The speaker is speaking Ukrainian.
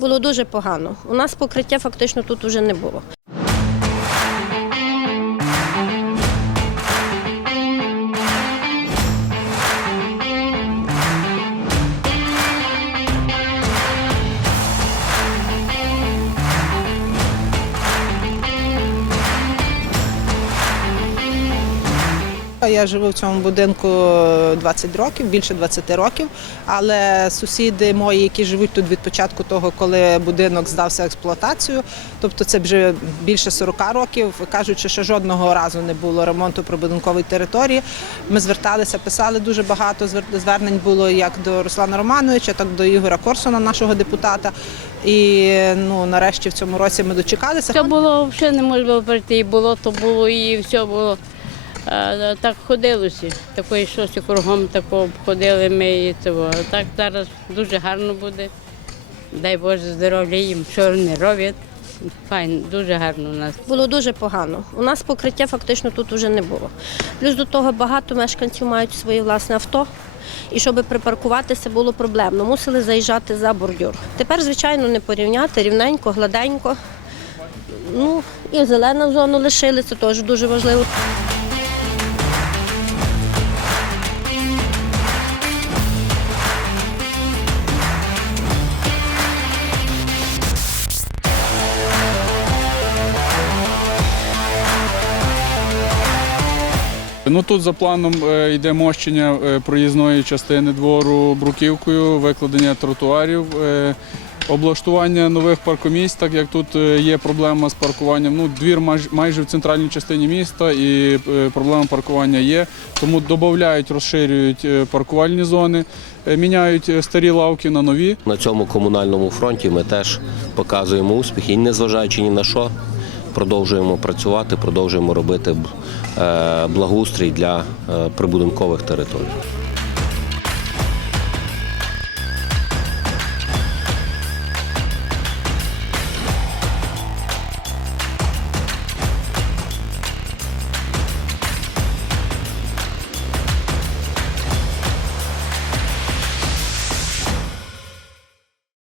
Було дуже погано. У нас покриття фактично тут вже не було. Я живу в цьому будинку 20 років, більше 20 років. Але сусіди мої, які живуть тут від початку того, коли будинок здався експлуатацію, тобто це вже більше 40 років, кажуть, що жодного разу не було ремонту прибудинкової території. Ми зверталися, писали дуже багато звернень було як до Руслана Романовича, так до Ігоря Корсуна, нашого депутата. І ну нарешті в цьому році ми дочекалися. Це було взагалі неможливо пройти. І було, то було, і все було. Е, Так ходилося. Такої щось кругом такого ходили ми і цього. А Так зараз дуже гарно буде. Дай Боже здоров'я їм, що вони роблять. Файн, дуже гарно у нас. Було дуже погано. У нас покриття фактично тут вже не було. Плюс до того багато мешканців мають своє власне авто. І щоб припаркуватися було проблемно, мусили заїжджати за бордюр. Тепер, звичайно, не порівняти рівненько, гладенько. Ну і зелену зону лишили, це теж дуже важливо. Ну тут за планом е, йде мощення е, проїзної частини двору бруківкою, викладення тротуарів, е, облаштування нових паркомісць, так як тут є проблема з паркуванням. Ну, двір майж- майже в центральній частині міста і проблема паркування є. Тому додають, розширюють паркувальні зони, міняють старі лавки на нові. На цьому комунальному фронті ми теж показуємо успіх і незважаючи ні на що, продовжуємо працювати, продовжуємо робити е, благоустрій для е, прибудинкових територій.